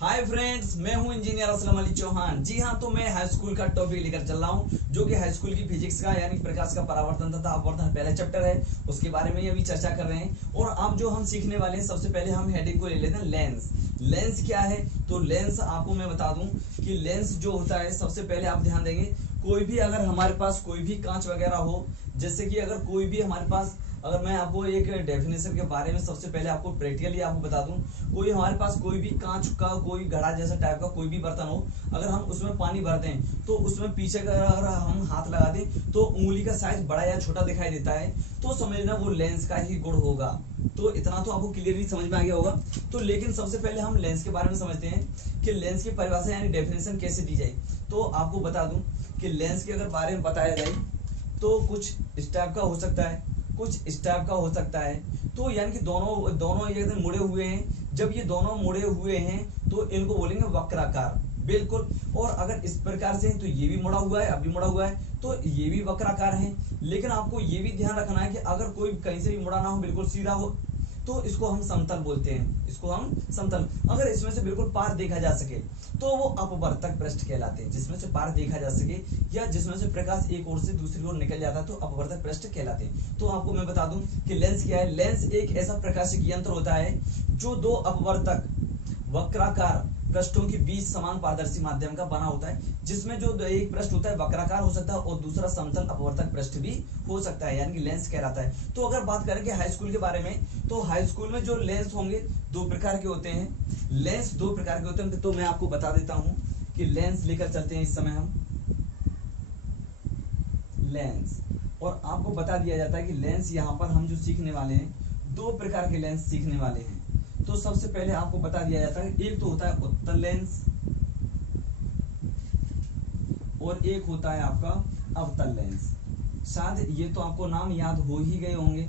Hi friends, मैं हूं engineer Aslam Ali Chauhan. जी हाँ, तो मैं हाई स्कूल का टॉपिक लेकर चल रहा हूं, जो कि हाई स्कूल की फिजिक्स का यानी प्रकाश का परावर्तन तथा अपवर्तन पहला चैप्टर है। उसके बारे में अभी चर्चा कर रहे हैं। और अब जो हम सीखने वाले हैं, सबसे पहले हम हेडिंग को ले लेते हैं लेंस। लेंस क्या है? तो लेंस आपको मैं बता दूं कि लेंस जो होता है, सबसे पहले आप ध्यान देंगे, कोई भी अगर हमारे पास कोई भी कांच वगैरह हो, जैसे कि अगर कोई भी हमारे पास, अगर मैं आपको एक डेफिनेशन के बारे में सबसे पहले आपको प्रैक्टिकली आपको बता दूं, कोई हमारे पास कोई भी कांच का कोई घड़ा जैसा टाइप का कोई भी बर्तन हो, अगर हम उसमें पानी भर दें तो उसमें पीछे का अगर हम हाथ लगा दें तो उंगली का साइज बड़ा या छोटा दिखाई देता है, तो समझना वो लेंस का ही गुण होगा। तो इतना तो आपको क्लियरली समझ में आ गया होगा। तो लेकिन सबसे पहले हम लेंस के बारे में समझते हैं कि लेंस की परिभाषा यानी डेफिनेशन कैसे दी जाए। तो आपको बता दूं कि लेंस के अगर बारे में बताया जाए तो कुछ इस टाइप का हो सकता है, कुछ इस टाइप का हो सकता है। तो यानी कि दोनों एकदम मुड़े हुए हैं। जब ये दोनों मुड़े हुए हैं तो इनको बोलेंगे वक्राकार, बिल्कुल। और अगर इस प्रकार से है तो ये भी मुड़ा हुआ है, अभी मुड़ा हुआ है, तो ये भी वक्राकार है। लेकिन आपको ये भी ध्यान रखना है कि अगर कोई कहीं से भी मुड़ा ना हो, बिल्कुल सीधा हो, तो इसको हम समतल बोलते हैं। इसको हम समतल, अगर इसमें से बिल्कुल पार देखा जा सके तो वो अपवर्तक पृष्ठ कहलाते हैं। जिसमें से पार देखा जा सके या जिसमें से प्रकाश एक ओर से दूसरी ओर निकल जाता है तो अपवर्तक पृष्ठ कहलाते हैं। तो आपको मैं बता दूं कि लेंस क्या है। लेंस एक ऐसा प्रकाशिक यंत्र होता है जो दो अपवर्तक वक्राकार पृष्ठों के बीच समान पारदर्शी माध्यम का बना होता है, जिसमें जो एक पृष्ठ होता है वक्राकार हो सकता है और दूसरा समतल अपवर्तक पृष्ठ भी हो सकता है, यानी कि लेंस कहलाता है। तो अगर बात करें कि हाई स्कूल के बारे में, तो हाई स्कूल में जो लेंस होंगे दो प्रकार के होते हैं। लेंस दो प्रकार के होते हैं, तो मैं आपको बता देता हूं कि लेंस लेकर चलते हैं इस समय हम लेंस। और आपको बता दिया जाता है कि लेंस यहाँ पर हम जो सीखने वाले हैं, दो प्रकार के लेंस सीखने वाले हैं। तो सबसे पहले आपको बता दिया जाता है, एक तो होता है उत्तल लेंस और एक होता है आपका अवतल लेंस। शायद ये तो आपको नाम याद हो ही गए होंगे।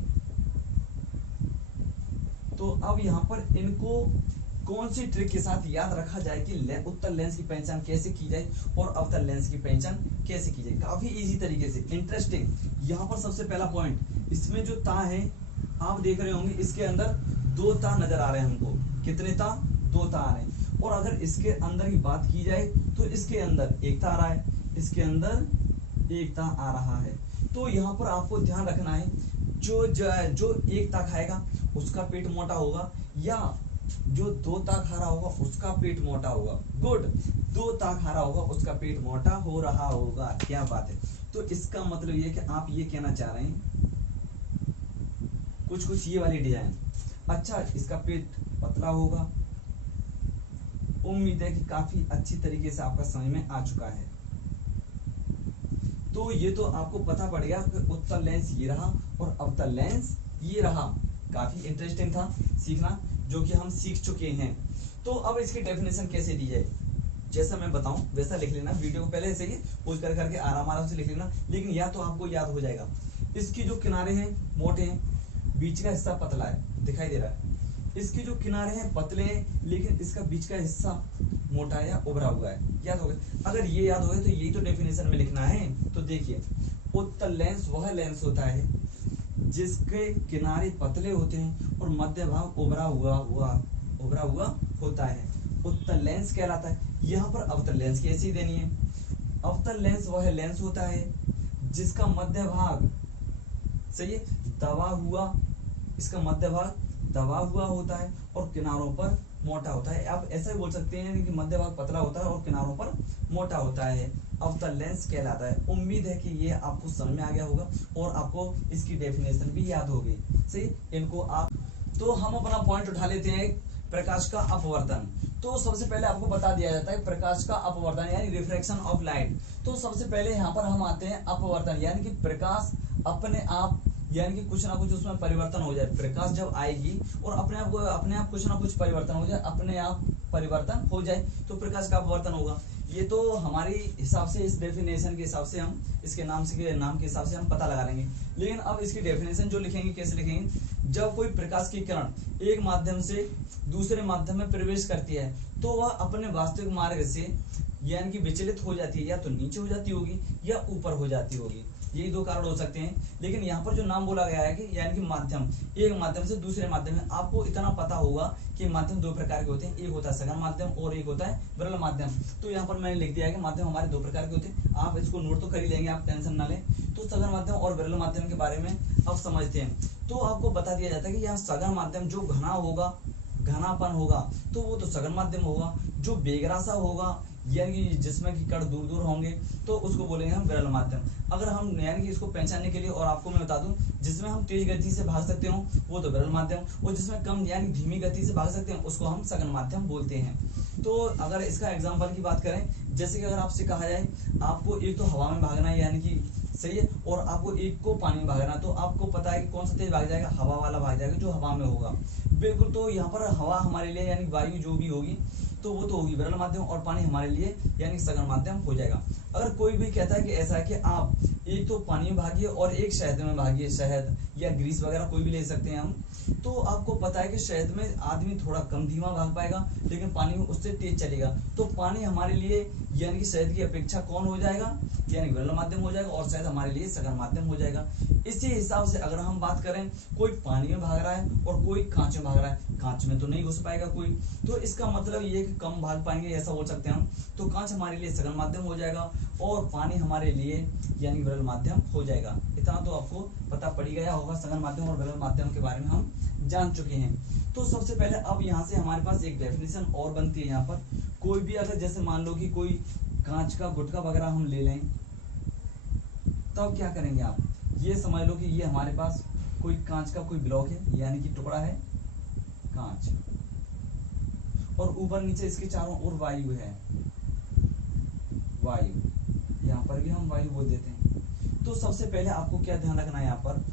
तो अब यहाँ पर इनको कौन सी ट्रिक के साथ याद रखा जाए कि उत्तल लेंस की पहचान कैसे की जाए और अवतल लेंस की पहचान कैसे की जाए। काफी इजी तरीके से, इंटरेस्टिंग। यहाँ पर सबसे पहला पॉइंट, इसमें जो ता है आप देख रहे होंगे, इसके अंदर दो ता नजर आ रहे हैं हमको। कितने ता? दो ता आ रहे हैं। और अगर इसके अंदर की बात की जाए तो इसके अंदर एक ता आ रहा है, इसके अंदर एक ता आ रहा है। तो यहाँ पर आपको ध्यान रखना है, जो एक ता खाएगा उसका पेट मोटा होगा, या जो दो ता खा रहा होगा उसका पेट मोटा होगा। गुड, दो ता खा रहा होगा उसका पेट मोटा हो रहा होगा। क्या बात है। तो इसका मतलब ये कि आप ये कहना चाह रहे हैं कुछ ये वाली डिजाइन, अच्छा इसका पेट पतला होगा। उम्मीद है कि काफी अच्छी तरीके से आपका समझ में आ चुका है। तो ये तो आपको पता पड़ गया कि उत्तल लेंस ये रहा और अवतल लेंस ये रहा। काफी इंटरेस्टिंग था सीखना, जो कि हम सीख चुके हैं। तो अब इसकी डेफिनेशन कैसे दी जाए, जैसा मैं बताऊं वैसा लिख लेना। वीडियो को पहले से ही पोज कर करके आराम से लिख लेना, लेकिन या तो आपको याद हो जाएगा। इसकी जो किनारे हैं मोटे हैं, बीच का हिस्सा पतला है, दिखाई दे रहा है। इसके जो किनारे हैं पतले हैं, लेकिन इसका बीच का हिस्सा मोटा या उभरा हुआ है। याद हो गया? अगर ये याद हो गया तो यही तो डेफिनेशन में लिखना है। तो देखिए, उत्तल लेंस वह लेंस होता है जिसके किनारे पतले होते हैं और मध्य भाग उभरा हुआ होता है, उत्तल लेंस कहलाता है। यहाँ पर अवतल लेंस कैसी देनी है? अवतल लेंस वह लेंस होता है जिसका मध्य भाग, सही है, दबा हुआ, इसका मध्य भाग दबा हुआ होता है और किनारों पर मोटा होता है। आप ऐसा भी बोल सकते हैं कि मध्य भाग पतला होता है और किनारों पर मोटा होता है, अवतल लेंस कहलाता है। उम्मीद है कि ये आपको समझ में आ गया होगा और आपको इसकी डेफिनेशन भी याद होगी। सही, इनको आप, तो हम अपना पॉइंट उठा लेते हैं, प्रकाश का अपवर्तन। तो सबसे पहले आपको बता दिया जाता है प्रकाश का अपवर्तन यानी रिफ्रैक्शन ऑफ लाइट। तो सबसे पहले यहाँ पर हम आते हैं अपवर्तन, यानी कि प्रकाश अपने आप, यानी कि कुछ ना कुछ उसमें परिवर्तन हो जाए। प्रकाश जब आएगी और अपने आप कुछ ना कुछ परिवर्तन हो जाए, अपने आप परिवर्तन हो जाए, तो प्रकाश का अपवर्तन होगा। ये तो हमारी हिसाब से, इस डेफिनेशन के हिसाब से हम इसके नाम के हिसाब से हम पता लगा लेंगे। लेकिन अब इसकी डेफिनेशन जो लिखेंगे कैसे लिखेंगे? जब कोई प्रकाश की किरण एक माध्यम से दूसरे माध्यम में प्रवेश करती है तो वह अपने वास्तविक मार्ग से यानी कि विचलित हो जाती है, या तो नीचे हो जाती होगी या ऊपर हो जाती होगी। यही दो कारण हो सकते हैं। लेकिन यहाँ पर जो नाम बोला गया है कि यानी कि माध्यम, एक माध्यम से दूसरे माध्यम में, आपको इतना पता होगा कि माध्यम दो प्रकार के होते हैं, एक होता है सघन माध्यम और एक होता है विरल माध्यम। तो यहाँ पर मैंने लिख दिया है कि माध्यम हमारे दो प्रकार के होते हैं, आप इसको नोट तो कर ही लेंगे, आप टेंशन ना लें। तो सघन माध्यम और विरल माध्यम के बारे में अब समझते हैं। तो आपको बता दिया जाता है कि यहाँ सघन माध्यम जो घना होगा, घनापन होगा, तो वो तो सघन माध्यम होगा। जो बेगरासा होगा यानी जिसमें कि कण दूर दूर होंगे तो उसको बोलेंगे हम विरल माध्यम। अगर हम यानी कि इसको पहचानने के लिए और आपको मैं बता दूं, जिसमें हम तेज गति से भाग सकते हो वो तो विरल माध्यम, और जिसमें कम यानी धीमी गति से भाग सकते हैं उसको हम सघन माध्यम बोलते हैं। तो अगर इसका एग्जाम्पल की बात करें, जैसे कि अगर आपसे कहा जाए आपको एक तो हवा में भागना है यानी कि सही है, और आपको एक को पानी में भागना, तो आपको पता है कि कौन सा तेज भाग जाएगा, हवा वाला भाग जाएगा जो हवा में होगा। बिल्कुल, तो यहाँ पर हवा हमारे लिए यानी वायु जो भी होगी तो वो तो होगी विरल माध्यम, और पानी हमारे लिए यानी सघन माध्यम हो जाएगा। अगर कोई भी कहता है कि ऐसा है कि आप एक तो पानी में भागिए और एक शहद में भागिए, शहद या ग्रीस वगैरह कोई भी ले सकते हैं हम, तो आपको पता है कि शहद में आदमी थोड़ा कम धीमा भाग पाएगा लेकिन पानी में उससे तेज चलेगा। तो पानी हमारे लिए यानी कि शहद की अपेक्षा कौन हो जाएगा, यानी विरल माध्यम हो जाएगा, और शहद हमारे लिए सघन माध्यम हो जाएगा। इसी हिसाब से अगर हम बात करें, कोई पानी में भाग रहा है और कोई कांच में भाग रहा है, कांच में तो नहीं घुस पाएगा कोई, तो इसका मतलब ये कि कम भाग पाएंगे ऐसा बोल सकते हैं हम। तो कांच हमारे लिए सघन माध्यम हो जाएगा और पानी हमारे लिए यानी विरल माध्यम हो जाएगा। इतना तो आपको पता पड़ गया होगा, सघन माध्यम और विरल माध्यम के बारे में हम जान चुके हैं। तो सबसे पहले अब यहाँ से हमारे पास एक डेफिनेशन और बनती है। यहाँ पर कोई भी अगर जैसे मान लो कि कोई कांच का गुटका वगैरह हम ले लें, तब क्या करेंगे आप, ये समझ लो कि ये हमारे पास कोई कांच का कोई ब्लॉक है यानी कि टुकड़ा है कांच, और ऊपर नीचे इसके चारों ओर वायु है, वायु, यहाँ पर भी हम वायु बोल देते हैं। तो सबसे पहले आपको क्या ध्यान रखना है यहाँ पर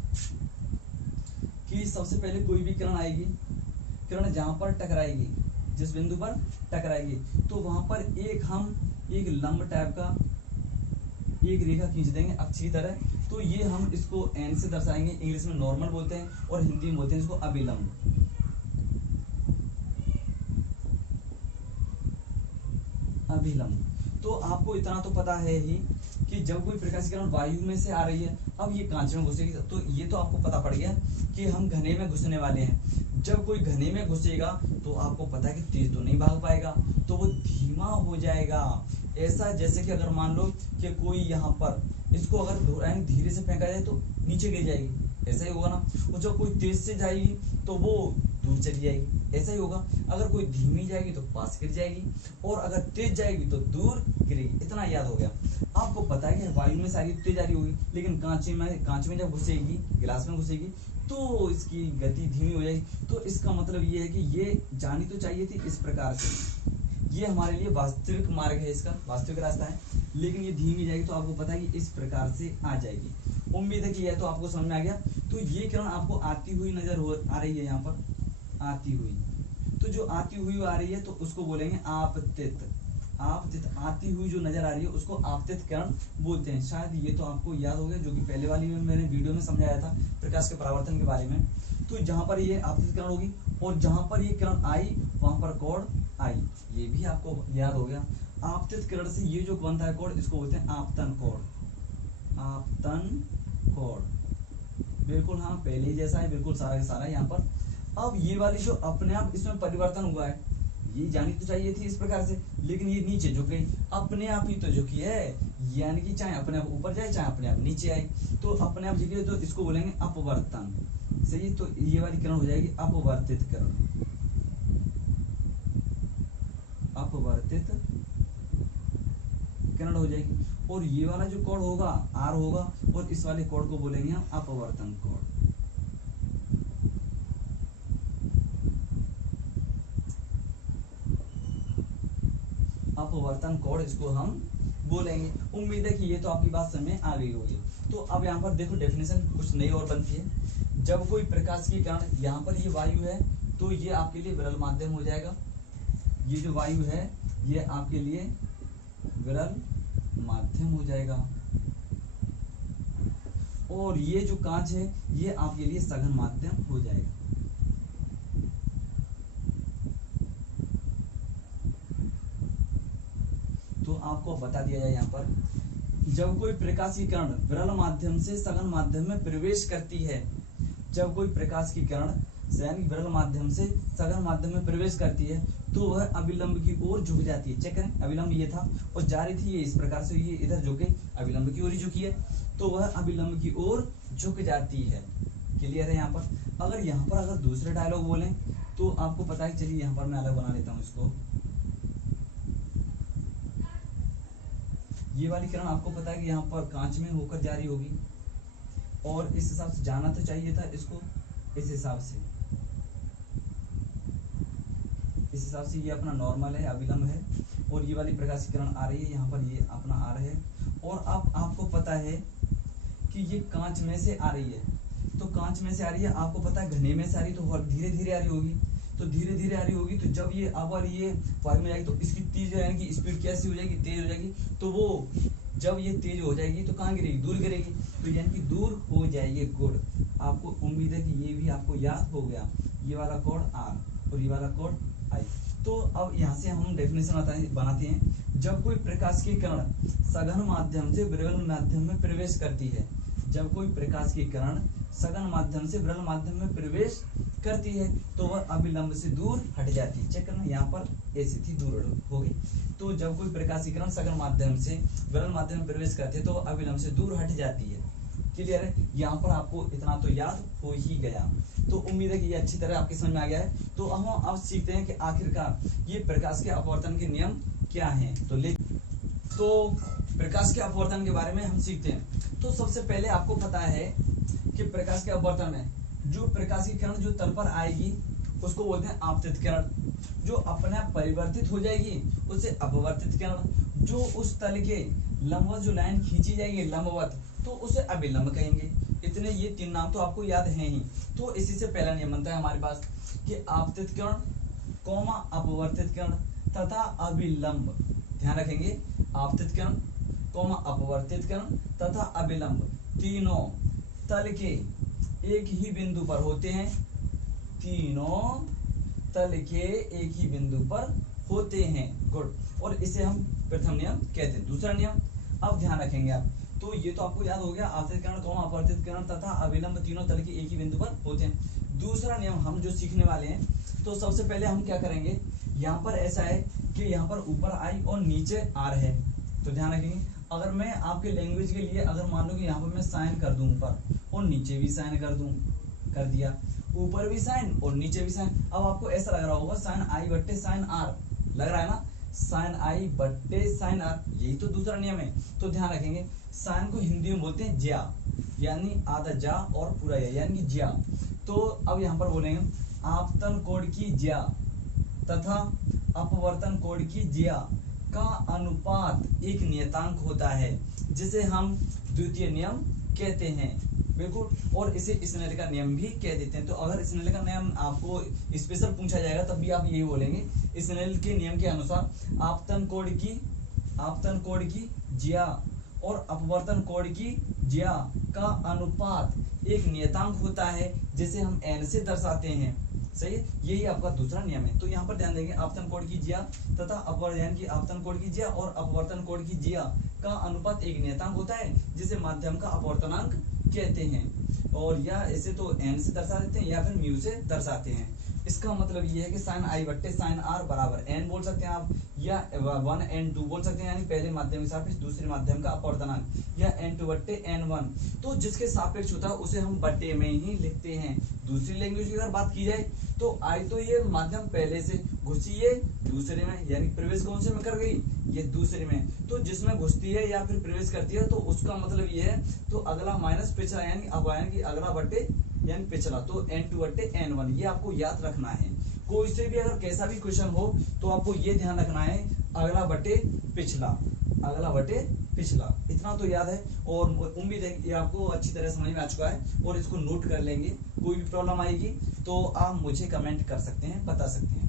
कि सबसे पहले कोई भी किरण आएगी, किरण जहां पर टकराएगी, जिस बिंदु पर टकराएगी, तो वहां पर एक लंब टाइप का एक रेखा खींच देंगे अक्ष की तरह। तो ये हम इसको एन से दर्शाएंगे, इंग्लिश में नॉर्मल बोलते हैं और हिंदी में बोलते हैं इसको अभिलंब। अभिलंब। तो आपको इतना तो पता है ही कि जब कोई प्रकाश किरण वायु में से आ रही है, अब ये कांच में घुसेगी, तो ये तो आपको पता पड़ गया कि हम घने में घुसने वाले हैं। जब कोई घने में घुसेगा तो आपको पता है कि तेज तो नहीं भाग पाएगा, तो वो धीमा हो जाएगा। ऐसा जैसे कि अगर मान लो कि कोई यहाँ पर इसको अगर धीरे से फेंका जाए तो नीचे गिर जाएगी, ऐसा ही होगा ना। और जब कोई तेज से जाएगी तो वो दूर चली जाएगी, ऐसा ही होगा। अगर कोई धीमी जाएगी तो पास गिर जाएगी, और अगर तेज जाएगी तो दूर गिरेगी। इतना याद हो गया। आपको पता है कि वायु में सारी तेज आ रही होगी, लेकिन कांच में जब घुसेगी, गिलास में घुसेगी, तो इसकी गति धीमी हो जाएगी। तो इसका मतलब ये है कि ये जानी तो चाहिए थी इस प्रकार से, ये हमारे लिए वास्तविक मार्ग है, इसका वास्तविक रास्ता है, लेकिन ये धीमी जाएगी तो आपको पता है कि इस प्रकार से आ जाएगी। उम्मीद है कि यह तो आपको समझ में आ गया। तो ये किरण आपको आती हुई नजर आ रही है, यहाँ पर आती हुई, तो जो आती हुई आ रही है तो उसको बोलेंगे आपतित। आपतित, आती हुई जो नजर आ रही है उसको आपतित किरण बोलते हैं। शायद ये तो आपको याद हो गया, जो कि पहले वाली में मैंने वीडियो में समझाया था प्रकाश के परावर्तन के बारे में। तो जहां पर ये आपतित किरण होगी और जहां पर ये किरण आई वहां पर कोण आई, ये भी आपको याद हो गया। आपतित किरण से ये जो बनता है कोण, इसको बोलते हैं आपतन कोण। आपतन कोण बिल्कुल हाँ पहले जैसा है, बिल्कुल सारा का सारा यहाँ पर। अब ये वाली जो अपने आप इसमें परिवर्तन हुआ है, ये जानी तो चाहिए थी इस प्रकार से, लेकिन ये नीचे झुक गई, अपने आप ही तो झुकी है, यानी कि चाहे अपने आप ऊपर जाए चाहे अपने आप नीचे आए, तो अपने आप झुकी, तो इसको बोलेंगे अपवर्तन। सही, तो ये वाली किरण हो जाएगी अपवर्तित किरण, अपवर्तित किरण हो जाएगी। और ये वाला जो कोण होगा आर होगा, और इस वाले कोण को बोलेंगे हम अपवर्तन कोण। अपवर्तन कोण इसको हम बोलेंगे। उम्मीद है कि ये तो आपकी बात समझ में आ गई होगी। तो अब यहाँ पर देखो डेफिनेशन कुछ नई और बनती है। जब कोई प्रकाश की किरण, यहाँ पर ये वायु है तो ये आपके लिए विरल माध्यम हो जाएगा। ये जो वायु है ये आपके लिए विरल माध्यम हो जाएगा, और ये जो कांच है ये आपके लिए सघन माध्यम हो जाएगा। तो आपको बता दिया जाए यहाँ पर, जब कोई प्रकाश की किरण विरल माध्यम से सघन माध्यम में प्रवेश करती है, जब कोई प्रकाश की किरण यानी विरल माध्यम से सघन माध्यम में प्रवेश करती है तो वह अभिलंब की ओर झुक जाती है। चेक करें, अभिलंब ये था और जा रही थी ये इस प्रकार से, ये इधर झुके, अभिलंब की ओर ही झुकी है तो वह अभिलंब की ओर झुक जाती है। क्लियर है यहाँ पर। अगर यहाँ पर अगर दूसरे डायलॉग बोलें तो आपको पता है, चलिए यहाँ पर मैं अलग बना लेता हूँ इसको। ये वाली किरण आपको पता है कि यहाँ पर कांच में होकर जा रही होगी और इस हिसाब से जाना तो चाहिए था इसको, इस हिसाब से, इस हिसाब से ये अपना नॉर्मल है, अभिलंब है और ये वाली प्रकाश की किरण आ रही है यहाँ पर, ये अपना आ रहा है और अब आपको पता है कि ये कांच में से आ रही है, तो कांच में से आ रही है, आपको पता है घने में से आ रही है तो धीरे धीरे आ रही होगी, तो धीरे धीरे आ रही होगी तो जब ये अब वाली ये फाइव में जाएगी तो इसकी तेज हो जाएगी, स्पीड कैसी हो जाएगी, तेज हो जाएगी, तो वो जब ये तेज हो जाएगी तो कहाँ गिरेगी, दूर गिरेगी, तो यानी कि दूर हो जाएगी। गुड, आपको उम्मीद है कि ये भी आपको याद हो गया, ये वाला कोड आर और ये वाला कोड आई। तो अब यहाँ से हम डेफिनेशन बनाते हैं, जब कोई प्रकाश की किरण सघन माध्यम से विरल माध्यम में प्रवेश करती है, जब कोई प्रकाश की किरण सघन माध्यम से विरल माध्यम में प्रवेश करती है तो वह अभिलंब से दूर हट जाती है। चेक करना, यहाँ पर ऐसी थी, दूर हो गई, तो जब कोई प्रकाश की किरण सघन माध्यम से विरल माध्यम में प्रवेश करती है तो वह अभिलंब से दूर हट जाती है। क्लियर है, यहाँ पर आपको इतना तो याद हो ही गया, तो उम्मीद है कि ये अच्छी तरह आपके समझ में आ गया है। तो हम अब सीखते हैं कि आखिरकार ये प्रकाश के अपवर्तन के नियम क्या हैं। तो प्रकाश के अपवर्तन के बारे में हम सीखते हैं। तो सबसे पहले आपको पता है कि प्रकाश के अपवर्तन में जो प्रकाश की किरण जो तल पर आएगी उसको बोलते हैं आपतित किरण, जो अपने आप परिवर्तित हो जाएगी उसे अपवर्तित किरण, जो उस तल के लंबवत जो लाइन खींची जाएगी लंबवत तो उसे अभिलंब कहेंगे। इतने ये तीन नाम तो आपको याद हैं ही। तो इसी से पहला नियम बनता है हमारे पास कि आपतित किरण कौमा अपवर्तित किरण तथा अभिलंब, ध्यान रखेंगे, आपतित किरण कौमा अपवर्तित किरण तथा अभिलंब तीनों तल के एक ही बिंदु पर होते हैं, तीनों तल के एक ही बिंदु पर होते हैं। गुड, और इसे हम प्रथम नियम कहते हैं। दूसरा नियम अब ध्यान रखेंगे आप, तो ये तो आपको याद हो गया, आपतित किरण कौमा अपवर्तित किरण तथा अभिलंब तीनों तल के एक ही बिंदु पर होते हैं। दूसरा नियम हम जो सीखने वाले हैं, तो सबसे पहले हम क्या करेंगे, यहाँ पर ऐसा है कि यहाँ पर ऊपर आई और नीचे आर है, तो ध्यान रखेंगे, अगर मैं आपके लैंग्वेज के लिए अगर मान लो कि यहाँ पर मैं साइन कर दूं ऊपर और नीचे भी साइन कर दूं, कर दिया, ऊपर भी साइन और नीचे भी साइन, अब आपको ऐसा लग रहा होगा साइन आई बट्टे साइन आर, लग रहा है ना, साइन आई बट्टे साइन आर, यही तो दूसरा नियम है। तो ध्यान रखेंगे, साइन को हिंदी में बोलते हैं ज्या, यानी आधा जा और पूरा या, यानी कि ज्या। तो अब यहाँ पर बोलेंगे आपतन कोण की ज्या तथा अपवर्तन कोण की ज्या का अनुपात एक नियतांक होता है, जिसे हम द्वितीय नियम कहते हैं। बिल्कुल, और इसे स्नेल का नियम भी कह देते हैं। तो अगर स्नेल का नियम आपको स्पेशल पूछा जाएगा तब भी आप यही बोलेंगे, स्नेल के नियम के अनुसार आपतन कोण की ज्या और अपवर्तन कोण की ज्या का अनुपात एक नियतांक होता है, जिसे हम n से दर्शाते हैं। सही है, यही आपका दूसरा नियम है। तो यहाँ पर ध्यान देंगे, आपतन कोण की ज्या तथा अपवर्तन की आपतन कोण की ज्या और अपवर्तन कोण की ज्या का अनुपात एक नियतांक होता है, जिसे माध्यम का अपवर्तनांक कहते हैं। और या इसे तो n से दर्शा देते हैं या फिर म्यू से दर्शाते हैं। इसका मतलब ये है कि साइन आई बट्टे साइन आर बराबर n बोल सकते हैं आप, या 1n2 बोल सकते हैं, यानी पहले माध्यम के सापेक्ष दूसरे माध्यम का अपवर्तनांक, या n2 बट्टे n1। तो जिसके सापेक्ष होता है उसे हम बट्टे में ही लिखते हैं। दूसरी लैंग्वेज की अगर बात की जाए तो आई तो ये माध्यम पहले से घुसी है दूसरे में, यानी प्रवेश कौन से में कर गई, ये दूसरे में, तो जिसमें घुसती है या फिर प्रवेश करती है तो उसका मतलब ये है, तो अगला माइनस पिछला, यानी अब यानी अगला बट्टे यानी पिछला, तो n2 बट्टे n1, ये आपको याद रखना है। कोई से भी अगर कैसा भी क्वेश्चन हो तो आपको ये ध्यान रखना है, अगला बटे पिछला, अगला बटे पिछला, इतना तो याद है। और उम्मीद है कि आपको अच्छी तरह समझ में आ चुका है और इसको नोट कर लेंगे। कोई भी प्रॉब्लम आएगी तो आप मुझे कमेंट कर सकते हैं, बता सकते हैं।